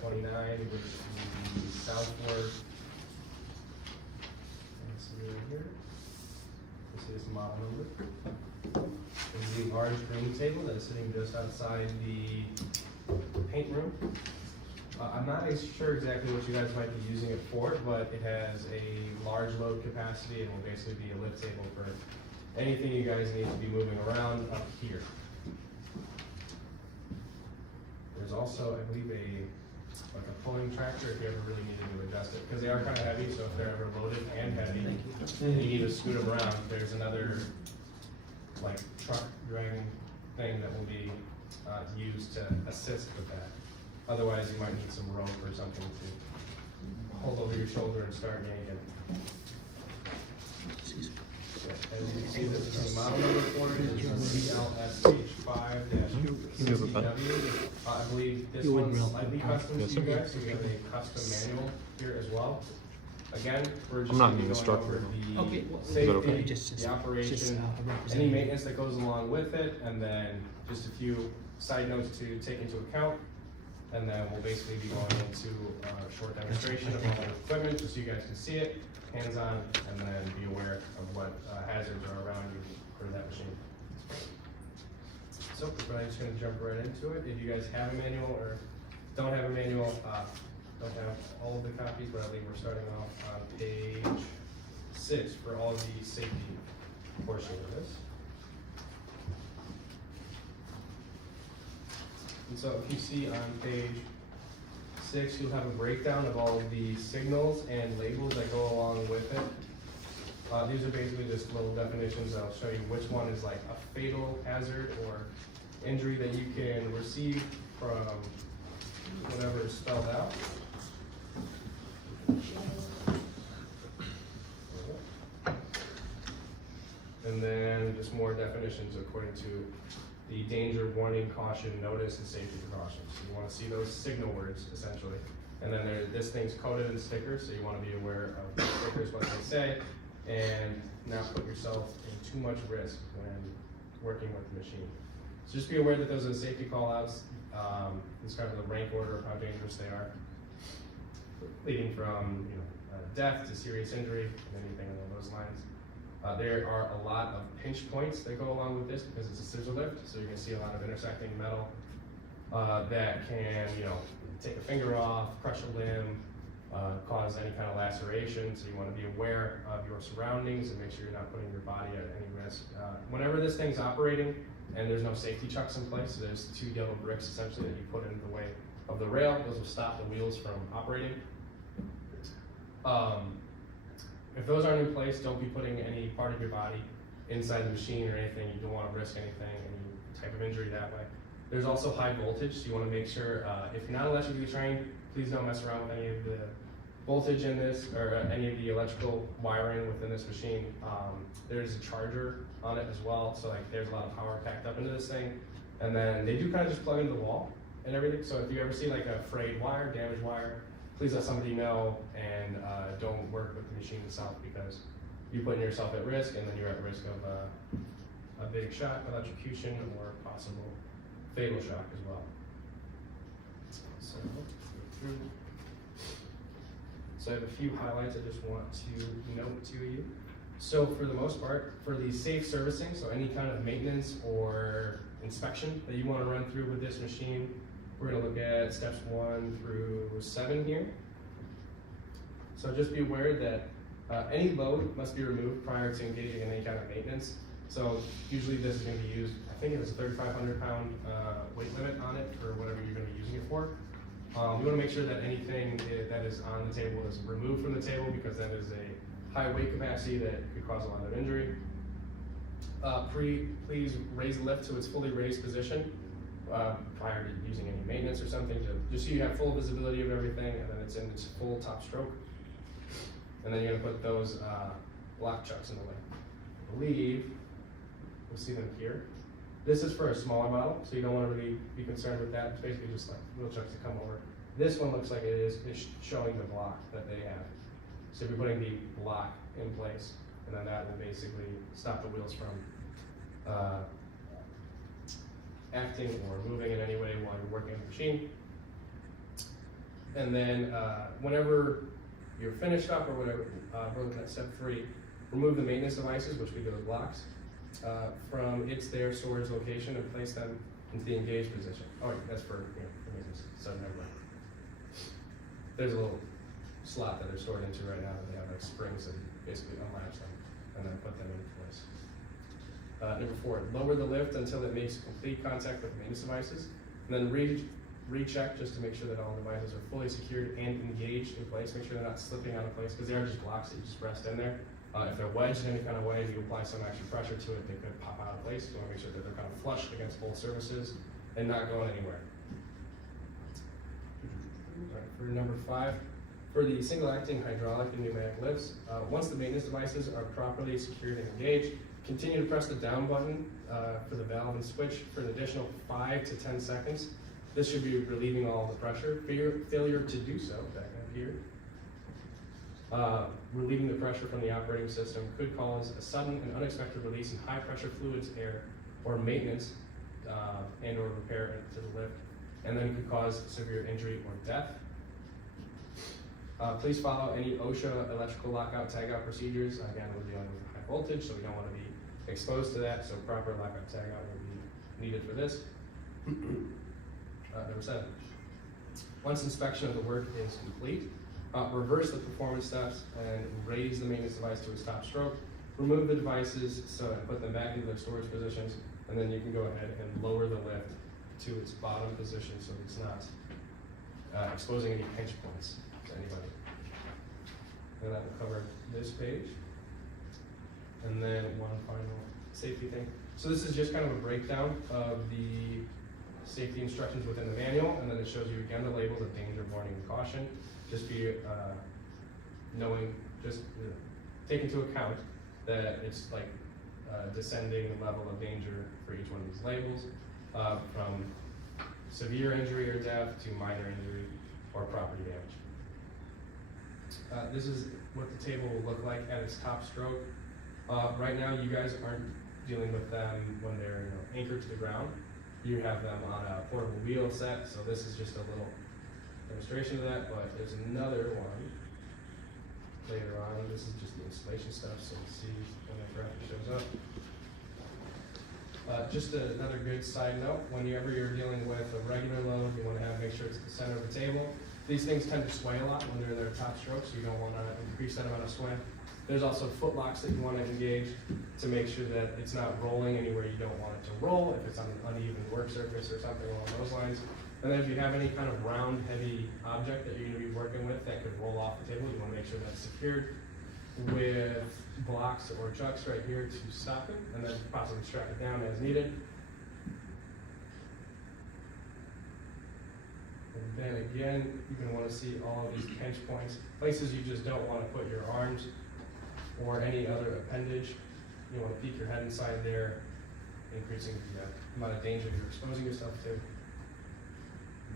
CR-29 with the southward. Let's see right here. This is model number. This is the large green table that is sitting just outside the paint room. I'm not sure exactly what you guys might be using it for, but it has a large load capacity and will basically be a lift table for anything you guys need to be moving around up here. There's also, I believe, like a pulling tractor if you ever really needed to adjust it, because they are kind of heavy, so if they're ever loaded and heavy, and you need to scoot them around, there's another like truck dragging thing that will be used to assist with that. Otherwise, you might need some rope or something to hold over your shoulder and start yanking. As you can see, this is the model number for it. It's CL-06-5-UCW. I believe this one's slightly custom to you guys, so we have a custom manual here as well. Again, we're just going over the safety, the operation, any maintenance that goes along with it, and then just a few side notes to take into account. And then we'll basically be going into a short demonstration of all the equipment just so you guys can see it, hands-on, and then be aware of what hazards are around you for that machine. So I'm just going to jump right into it. If you guys have a manual or don't have a manual, don't have all of the copies, but I think we're starting off on page 6 for all of the safety portion of this. And so if you see on page 6, you'll have a breakdown of all of the signals and labels that go along with it. These are basically just little definitions. I'll show you which one is like a fatal hazard or injury that you can receive from whatever is spelled out. And then just more definitions according to the danger, warning, caution, notice, and safety precautions. So you want to see those signal words, essentially. And then this thing's coded in stickers, so you want to be aware of the stickers, what they say, and not put yourself in too much risk when working with the machine. So just be aware that those are the safety call-outs. It's kind of the rank order of how dangerous they are, leading from death to serious injury, and anything along those lines. There are a lot of pinch points that go along with this because it's a scissor lift, so you're going to see a lot of intersecting metal that can, take a finger off, crush a limb, cause any kind of laceration. So you want to be aware of your surroundings and make sure you're not putting your body at any risk. Whenever this thing's operating and there's no safety chucks in place, so there's 2 yellow bricks essentially that you put in the way of the rail. Those will stop the wheels from operating. If those aren't in place, don't be putting any part of your body inside the machine or anything. You don't want to risk anything, any type of injury that way. There's also high voltage, so you want to make sure, if you're not electrically trained, please don't mess around with any of the voltage in this or any of the electrical wiring within this machine. There's a charger on it as well, so like there's a lot of power packed up into this thing. And then they do kind of just plug into the wall and everything. So if you ever see like a frayed wire, damaged wire, please let somebody know and don't work with the machine itself, because you're putting yourself at risk, and then you're at risk of a big shock, electrocution, or possible fatal shock as well. So I have a few highlights I just want to note to you. So for the most part, for the safe servicing, so any kind of maintenance or inspection that you want to run through with this machine, we're going to look at steps 1 through 7 here. So just be aware that any load must be removed prior to engaging in any kind of maintenance. So usually this is going to be used, I think it was a 3,500 pound weight limit on it for whatever you're going to be using it for. You want to make sure that anything that is on the table is removed from the table, because that is a high weight capacity that could cause a lot of injury. Please raise the lift to its fully raised position prior to using any maintenance or something, just so you have full visibility of everything, and then it's in its full top stroke. And then you're going to put those block chucks in the way. I believe we'll see them here. This is for a smaller model, so you don't want to really be concerned with that. It's basically just like wheel chucks that come over. This one looks like it is showing the block that they have. So if you're putting the block in place, and then that will basically stop the wheels from acting or moving in any way while you're working on the machine. And then whenever you're finished up or whatever, we're looking at step 3, remove the maintenance devices, which we do with blocks, from their storage location and place them into the engaged position. Oh, wait, that's for the maintenance, so never mind. There's a little slot that they're stored into right now that they have like springs and basically unlatch them and then put them in place. Number 4, lower the lift until it makes complete contact with maintenance devices, and then recheck just to make sure that all devices are fully secured and engaged in place. Make sure they're not slipping out of place because they are just blocks that you just rest in there. If they're wedged in any kind of way, if you apply some extra pressure to it, they could pop out of place. You want to make sure that they're kind of flush against both surfaces and not going anywhere. All right, for number 5, for the single-acting hydraulic and pneumatic lifts, once the maintenance devices are properly secured and engaged, continue to press the down button for the valve and switch for an additional 5 to 10 seconds. This should be relieving all the pressure. Failure to do so, back up here, relieving the pressure from the operating system could cause a sudden and unexpected release in high-pressure fluids, air, or maintenance and or repair to the lift, and then could cause severe injury or death. Please follow any OSHA electrical lockout tagout procedures. Again, we're dealing with high voltage, so we don't want to be exposed to that, so proper lockout tagout will be needed for this. Number 7, once inspection of the work is complete, reverse the performance steps and raise the maintenance device to its top stroke. Remove the devices and put them back into their storage positions, and then you can go ahead and lower the lift to its bottom position so it's not exposing any pinch points to anybody. And that will cover this page. And then one final safety thing. So this is just kind of a breakdown of the safety instructions within the manual, and then it shows you again the labels of danger, warning, and caution. Just be take into account that it's like descending level of danger for each one of these labels, from severe injury or death to minor injury or property damage. This is what the table will look like at its top stroke. Right now, you guys aren't dealing with them when they're anchored to the ground. You have them on a portable wheel set, so this is just a little demonstration of that, but there's another one later on. This is just the installation stuff, so you see when the graphic shows up. Just another good side note, whenever you're dealing with a regular load, you want to make sure it's at the center of the table. These things tend to sway a lot when they're in their top stroke, so you don't want to increase that amount of sway. There's also foot locks that you want to engage to make sure that it's not rolling anywhere you don't want it to roll, if it's on an uneven work surface or something along those lines. And then if you have any kind of round, heavy object that you're going to be working with that could roll off the table, you want to make sure that's secured with blocks or chucks right here to stop it, and then possibly strap it down as needed. And then again, you're going to want to see all of these pinch points, places you just don't want to put your arms or any other appendage. You want to peek your head inside there, increasing the amount of danger you're exposing yourself to. And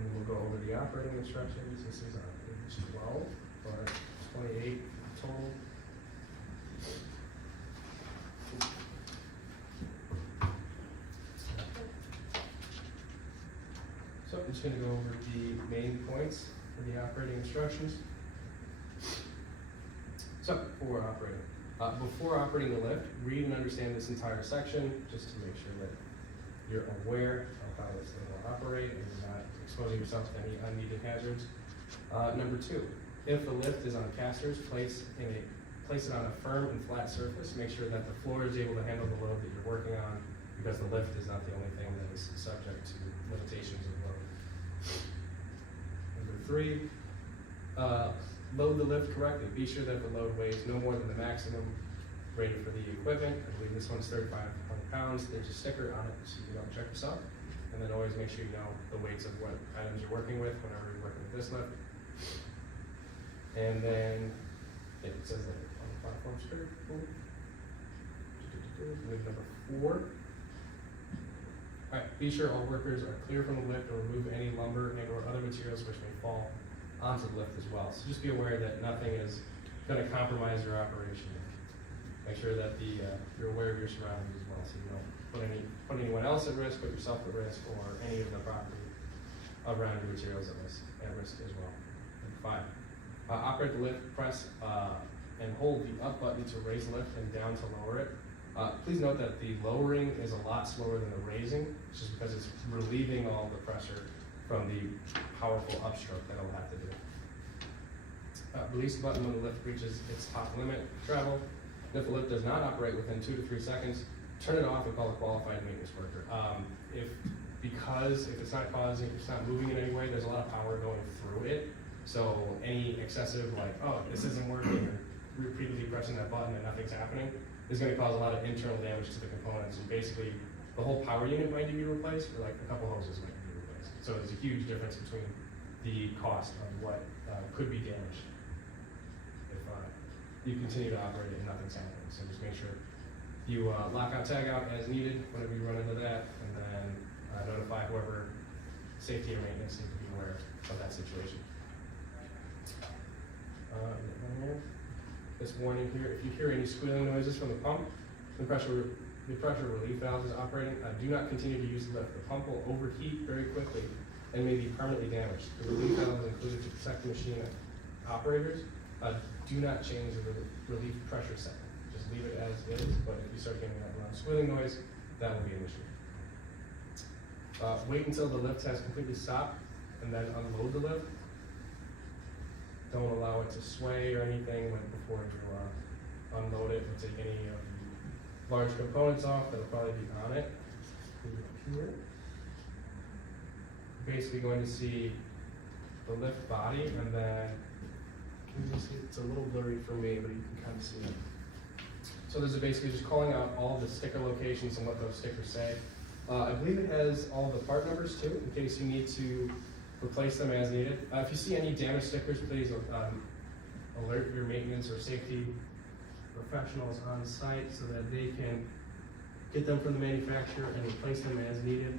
then we'll go over the operating instructions. This is on page 12 or 28 total. So I'm just going to go over the main points for the operating instructions. So, for operating. Before operating the lift, read and understand this entire section just to make sure that you're aware of how this thing will operate and you're not exposing yourself to any unneeded hazards. Number 2, if the lift is on casters, place it on a firm and flat surface. Make sure that the floor is able to handle the load that you're working on, because the lift is not the only thing that is subject to limitations of load. Number 3, load the lift correctly. Be sure that the load weighs no more than the maximum rated for the equipment. I believe this one's 3,500 pounds. There's a sticker on it so you can check this out. And then always make sure you know the weights of what items you're working with whenever you're working with this lift. And then it says that on the platform sticker. Number 4. Alright, be sure all workers are clear from the lift or remove any lumber and or other materials which may fall onto the lift as well. So just be aware that nothing is going to compromise your operation. Make sure that you're aware of your surroundings as well, so you don't put anyone else at risk, put yourself at risk, or any of the property around your materials at risk as well. 5. Operate the lift, press and hold the up button to raise the lift and down to lower it. Please note that the lowering is a lot slower than the raising, just because it's relieving all the pressure from the powerful upstroke that it'll have to do. Release the button when the lift reaches its top limit travel. If the lift does not operate within 2 to 3 seconds, turn it off and call a qualified maintenance worker. Because if it's not moving in any way, there's a lot of power going through it. So any excessive, like, oh, this isn't working, or repeatedly pressing that button and nothing's happening, is going to cause a lot of internal damage to the components. And basically, the whole power unit might need to be replaced, or like a couple hoses might need to be replaced. So there's a huge difference between the cost of what could be damaged if you continue to operate it and nothing's happening. So just make sure you lock out, tag out as needed whenever you run into that, and then notify whoever safety or maintenance need to be aware of that situation. This warning here: if you hear any squealing noises from the pump, the pressure relief valve is operating. Do not continue to use the lift. The pump will overheat very quickly and may be permanently damaged. The relief valve is included to protect the machine operators. Do not change the relief pressure setting. Just leave it as is, but if you start getting that loud squealing noise, that will be an issue. Wait until the lift has completely stopped and then unload the lift. Don't allow it to sway or anything before you unload it or take any of the large components off that'll probably be on it. Here. Basically going to see the lift body, and then can you see, it's a little blurry for me, but you can kind of see it. So this is basically just calling out all the sticker locations and what those stickers say. I believe it has all the part numbers too, in case you need to replace them as needed. If you see any damaged stickers, please alert your maintenance or safety professionals on site so that they can get them from the manufacturer and replace them as needed.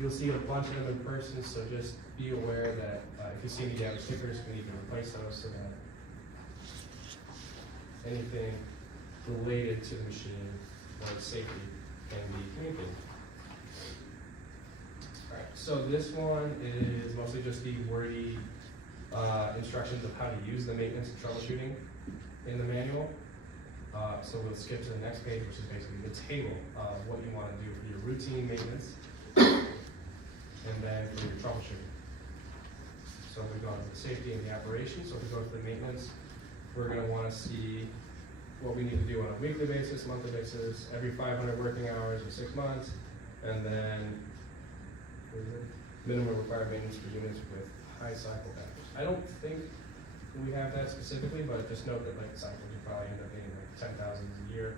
You'll see a bunch of them in person, so just be aware that if you see any damaged stickers, we need to replace those so that anything related to the machine or its safety can be communicated. Alright, so this one is mostly just the wordy instructions of how to use the maintenance and troubleshooting in the manual. So we'll skip to the next page, which is basically the table of what you want to do for your routine maintenance and then for your troubleshooting. So we go to the safety and the operation. So if we go to the maintenance, we're going to want to see what we need to do on a weekly basis, monthly basis, every 500 working hours or 6 months, and then minimum required maintenance for units with high cycle factors. I don't think we have that specifically, but just note that like cycles will probably end up being like 10,000 a year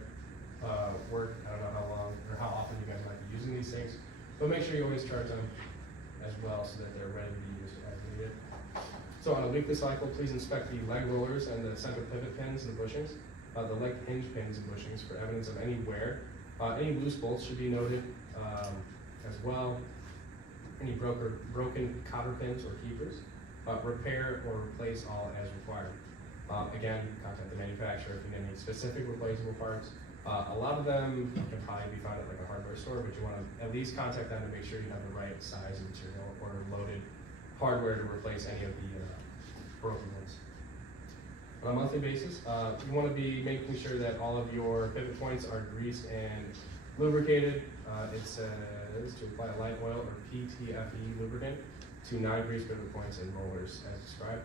work. I don't know how long or how often you guys might be using these things, but make sure you always charge them as well so that they're ready to be used as needed. So on a weekly cycle, please inspect the leg rollers and the center pivot pins and bushings, the leg hinge pins and bushings for evidence of any wear. Any loose bolts should be noted as well. Any broken cotter pins or keepers. Repair or replace all as required. Again, contact the manufacturer if you need any specific replaceable parts. A lot of them can probably be found at like a hardware store, but you want to at least contact them to make sure you have the right size of material or loaded hardware to replace any of the broken ones. On a monthly basis, you want to be making sure that all of your pivot points are greased and lubricated. It says to apply light oil or PTFE lubricant to non-grease pivot points and rollers as described.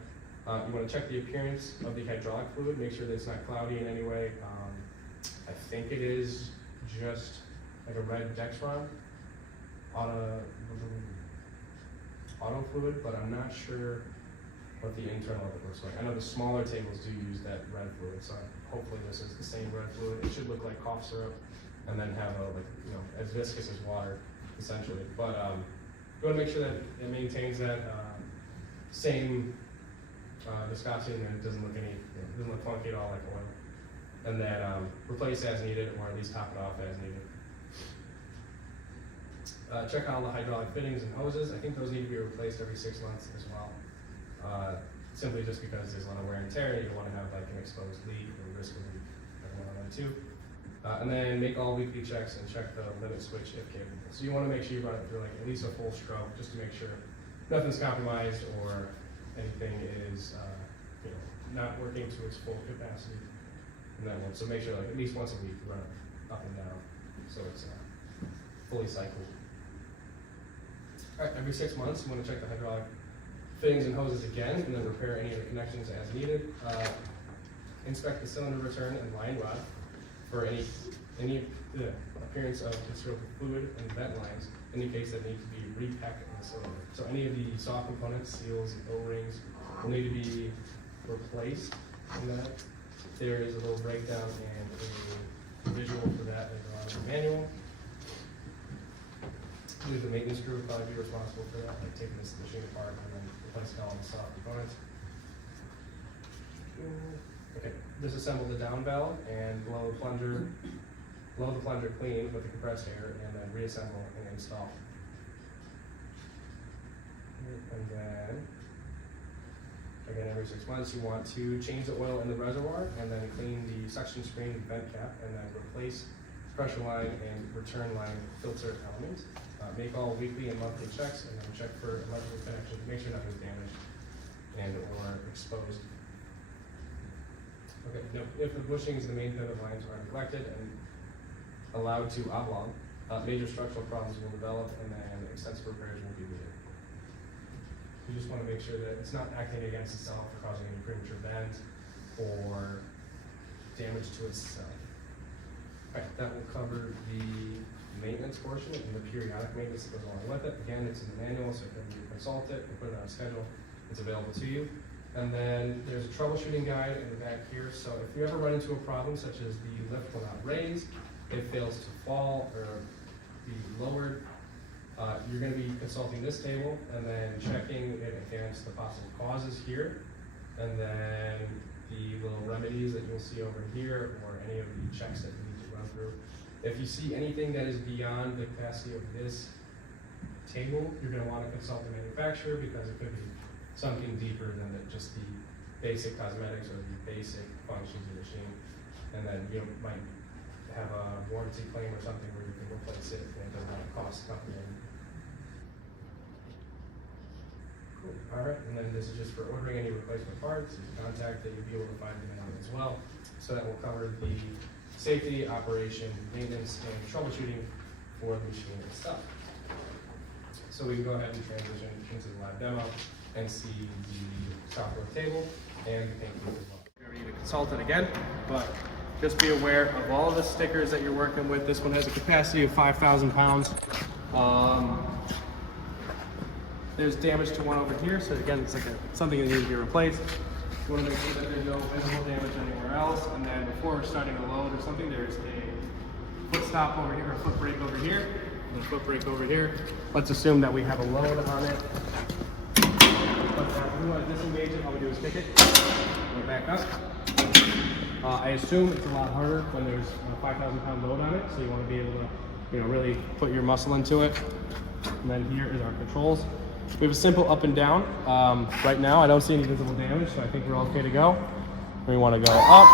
You want to check the appearance of the hydraulic fluid, make sure that it's not cloudy in any way. I think it is just like a red Dexron auto fluid, but I'm not sure what the internal of it looks like. I know the smaller tables do use that red fluid, so hopefully this is the same red fluid. It should look like cough syrup and then have as viscous as water, essentially. But you want to make sure that it maintains that same viscosity and it doesn't look doesn't look funky at all like oil. And then replace as needed, or at least top it off as needed. Check all the hydraulic fittings and hoses. I think those need to be replaced every 6 months as well. Simply just because there's a lot of wear and tear, you don't want to have like an exposed leak or risk of leak going on there too. And then make all weekly checks and check the limit switch if capable. So you want to make sure you run it through like at least a full stroke just to make sure nothing's compromised or anything is not working to its full capacity in that one. So make sure like at least once a week run it up and down so it's fully cycled. All right, every 6 months you want to check the hydraulic fittings and hoses again, and then repair any of the connections as needed. Inspect the cylinder return and line rod for any appearance of considerable fluid and vent lines indicates that need to be repacked in the cylinder. So any of the soft components, seals, and O-rings will need to be replaced in that. There is a little breakdown and a visual for that in the manual. The maintenance crew would probably be responsible for that, like taking this machine apart and then replacing all the soft components. Okay, disassemble the down valve and blow the plunger clean with the compressed air, and then reassemble and install. And then, again, every 6 months you want to change the oil in the reservoir and then clean the suction screen and vent cap, and then replace pressure line and return line filter elements. Make all weekly and monthly checks, and then check for electrical connections. Make sure nothing's damaged and or exposed. Okay, now, if the bushings and the main pivot lines are neglected and allowed to oblong, major structural problems will develop, and then extensive repairs will be needed. You just want to make sure that it's not acting against itself or causing any premature bend or damage to itself. All right, that will cover the maintenance portion and the periodic maintenance that goes along with it. Again, it's in the manual, so you can consult it and put it on a schedule. It's available to you. And then there's a troubleshooting guide in the back here. So if you ever run into a problem such as the lift will not raise, it fails to fall or be lowered, you're going to be consulting this table and then checking it against the possible causes here, and then the little remedies that you'll see over here, or any of the checks that you need to run through. If you see anything that is beyond the capacity of this table, you're going to want to consult the manufacturer, because it could be something deeper than just the basic cosmetics or the basic functions of the machine. And then you might have a warranty claim or something where you can replace it and it doesn't have to cost the company. Cool. All right, and then this is just for ordering any replacement parts. You can contact that, you'll be able to find them in as well. So that will cover the safety, operation, maintenance, and troubleshooting for the machine itself. So we can go ahead and transition into the live demo and see the software table and the paint booth as well. We're going to consult it again, but just be aware of all of the stickers that you're working with. This one has a capacity of 5,000 pounds. There's damage to one over here, so again, it's like something that needs to be replaced. You want to make sure that there's no visible damage anywhere else. And then before starting a load or something, there's a foot stop over here, or a foot brake over here, and a foot brake over here. Let's assume that we have a load on it. But if we want to disengage it, all we do is kick it, and it back up. I assume it's a lot harder when there's a 5,000 pound load on it, so you want to be able to, really put your muscle into it. And then here is our controls. We have a simple up and down. Right now, I don't see any visible damage, so I think we're okay to go. We want to go up.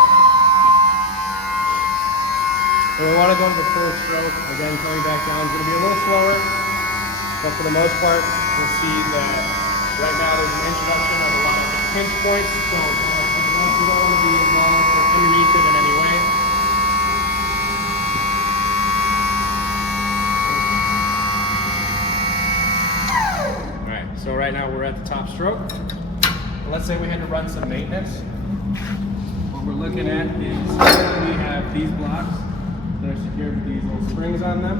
And we want to go to the full stroke. Again, coming back down is going to be a little slower, but for the most part, you'll see that right now there's an introduction of a lot of pinch points, so we don't want to be involved or underneath it in any way. So right now we're at the top stroke. Let's say we had to run some maintenance. What we're looking at is we have these blocks that are secured with these little springs on them.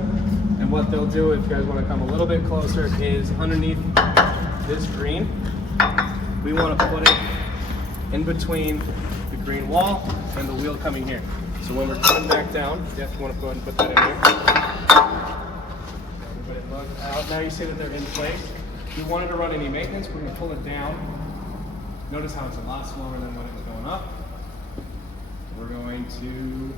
And what they'll do, if you guys want to come a little bit closer, is underneath this green, we want to put it in between the green wall and the wheel coming here. So when we're coming back down, you definitely want to go ahead and put that in here. Look out. Now you see that they're in place. If you wanted to run any maintenance, we're going to pull it down. Notice how it's a lot slower than when it was going up. We're going to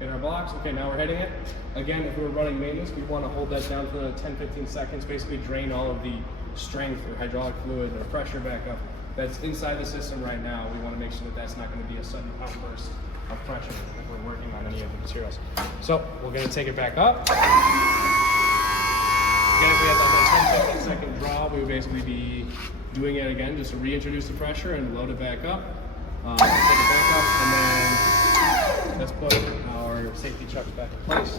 hit our blocks. Okay, now we're hitting it. Again, if we were running maintenance, we want to hold that down for 10-15 seconds, basically drain all of the strength or hydraulic fluid or pressure back up that's inside the system right now. We want to make sure that that's not going to be a sudden outburst of pressure if we're working on any of the materials. So we're going to take it back up. Again, if we had like second draw, we would basically be doing it again just to reintroduce the pressure and load it back up. Take it back up, and then let's put our safety chucks back in place.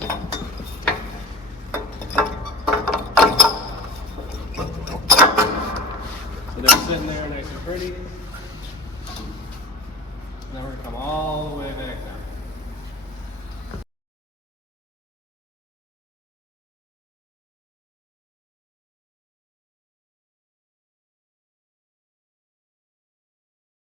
So they're sitting there nice and pretty. Now we're going to come all the way back down.